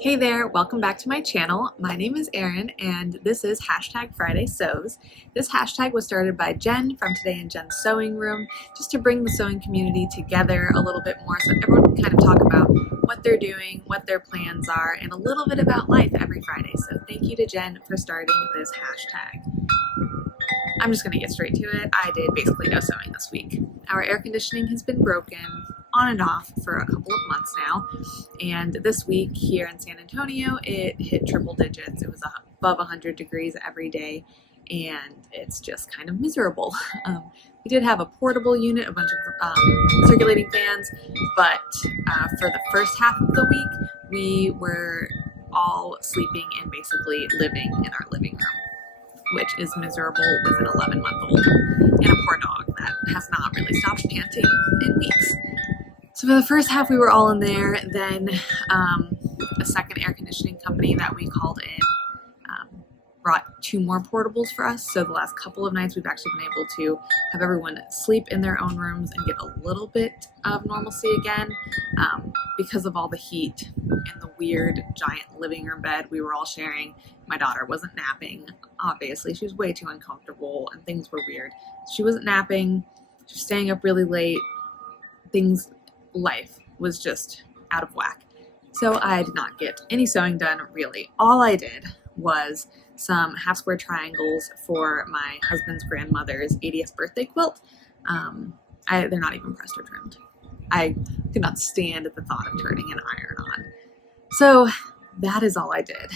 Hey there, welcome back to my channel. My name is Erin and this is hashtag Friday Sews. This hashtag was started by Jen from Today in Jen's Sewing Room just to bring the sewing community together a little bit more so everyone can kind of talk about what they're doing, what their plans are, and a little bit about life every Friday. So thank you to Jen for starting this hashtag. I'm just gonna get straight to it. I did basically no sewing this week. Our air conditioning has been broken on and off for a couple of months now, and this week here in San Antonio it hit triple digits. It was above 100 degrees every day and it's just kind of miserable. We did have a portable unit, a bunch of circulating fans, but for the first half of the week we were all sleeping and basically living in our living room, which is miserable with an 11-month-old and a poor dog that has not really stopped panting in weeks. So for the first half, we were all in there. Then a second air conditioning company that we called in brought 2 more portables for us. So the last couple of nights, we've actually been able to have everyone sleep in their own rooms and get a little bit of normalcy again. Because of all the heat and the weird giant living room bed we were all sharing, my daughter wasn't napping. Obviously, she was way too uncomfortable and things were weird. She wasn't napping. She was staying up really late. Life was just out of whack. So I did not get any sewing done, really. All I did was some half square triangles for my husband's grandmother's 80th birthday quilt. They're not even pressed or trimmed. I could not stand the thought of turning an iron on. So that is all I did.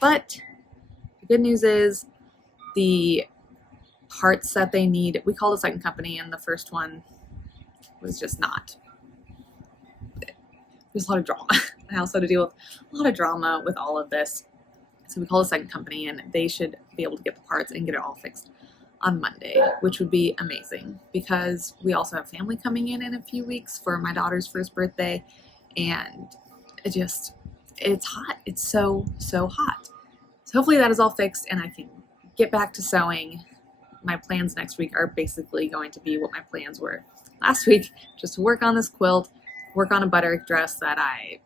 But the good news is the parts that they need, we called a second company and the first one was just not. There's a lot of drama. I also had to deal with a lot of drama with all of this. So we called a second company and they should be able to get the parts and get it all fixed on Monday, which would be amazing because we also have family coming in a few weeks for my daughter's first birthday. And it's hot. It's so hot. So hopefully that is all fixed and I can get back to sewing. My plans next week are basically going to be what my plans were last week, just to work on this quilt, work on a butterick dress that I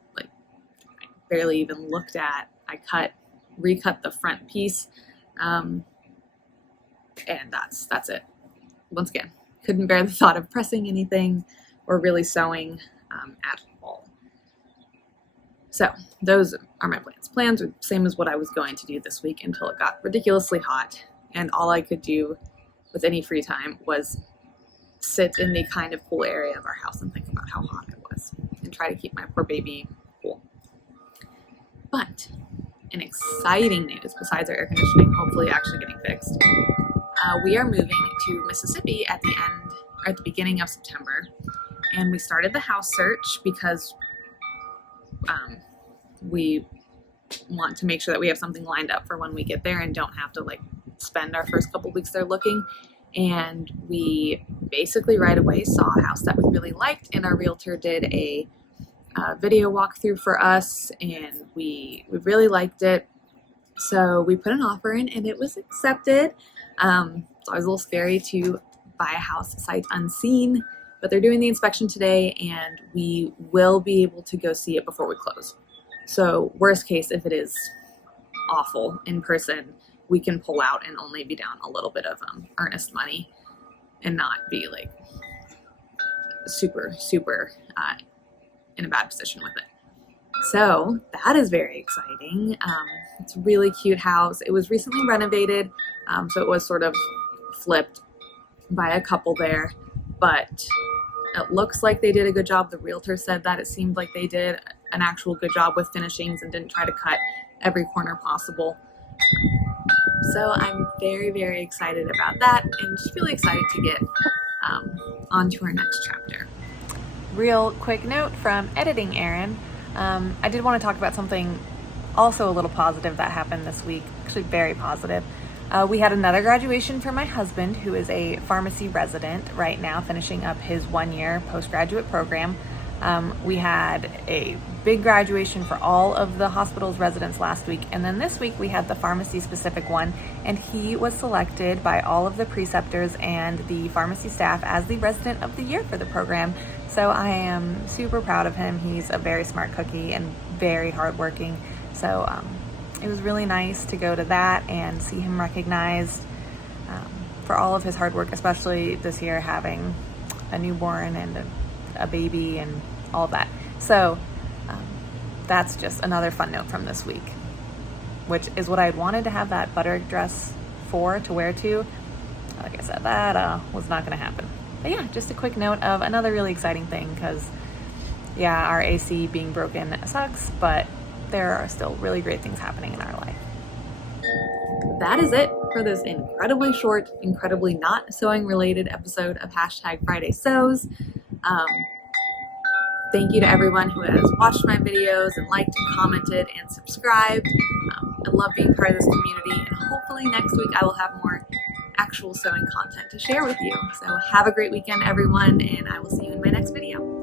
barely even looked at. I recut the front piece, and that's it. Once again, couldn't bear the thought of pressing anything or really sewing at all. So those are my plans. Plans are the same as what I was going to do this week until it got ridiculously hot, and all I could do with any free time was sit in the kind of cool area of our house and think about how hot it was and try to keep my poor baby cool. But in exciting news, besides our air conditioning hopefully actually getting fixed, we are moving to Mississippi at the beginning of September, and we started the house search because we want to make sure that we have something lined up for when we get there and don't have to spend our first couple weeks there looking. And we basically right away saw a house that we really liked, and our realtor did a video walkthrough for us, and we really liked it. So we put an offer in, and it was accepted. It's always a little scary to buy a house sight unseen, but they're doing the inspection today, and we will be able to go see it before we close. So worst case, if it is awful in person, we can pull out and only be down a little bit of earnest money and not be super in a bad position with it. So that is very exciting. It's a really cute house. It was recently renovated, so it was sort of flipped by a couple there, but it looks like they did a good job. The realtor said that it seemed like they did an actual good job with finishings and didn't try to cut every corner possible. So I'm very excited about that and just really excited to get on to our next chapter. Real quick note from Editing Erin. I did want to talk about something also a little positive that happened this week, actually very positive. We had another graduation for my husband, who is a pharmacy resident right now, finishing up his 1-year postgraduate program. We had a big graduation for all of the hospital's residents last week, and then this week we had the pharmacy specific one, and he was selected by all of the preceptors and the pharmacy staff as the resident of the year for the program. So I am super proud of him. He's a very smart cookie and very hardworking, So it was really nice to go to that and see him recognized for all of his hard work, especially this year having a newborn and a baby and all of that. So that's just another fun note from this week, which is what I had wanted to have that butter dress to wear to. Like I said, that was not going to happen. But yeah, just a quick note of another really exciting thing, because yeah, our AC being broken sucks, but there are still really great things happening in our life. That is it for this incredibly short, incredibly not sewing related episode of Hashtag Friday Sews. Thank you to everyone who has watched my videos and liked and commented and subscribed. I love being part of this community, and hopefully next week I will have more actual sewing content to share with you. So have a great weekend, everyone, and I will see you in my next video.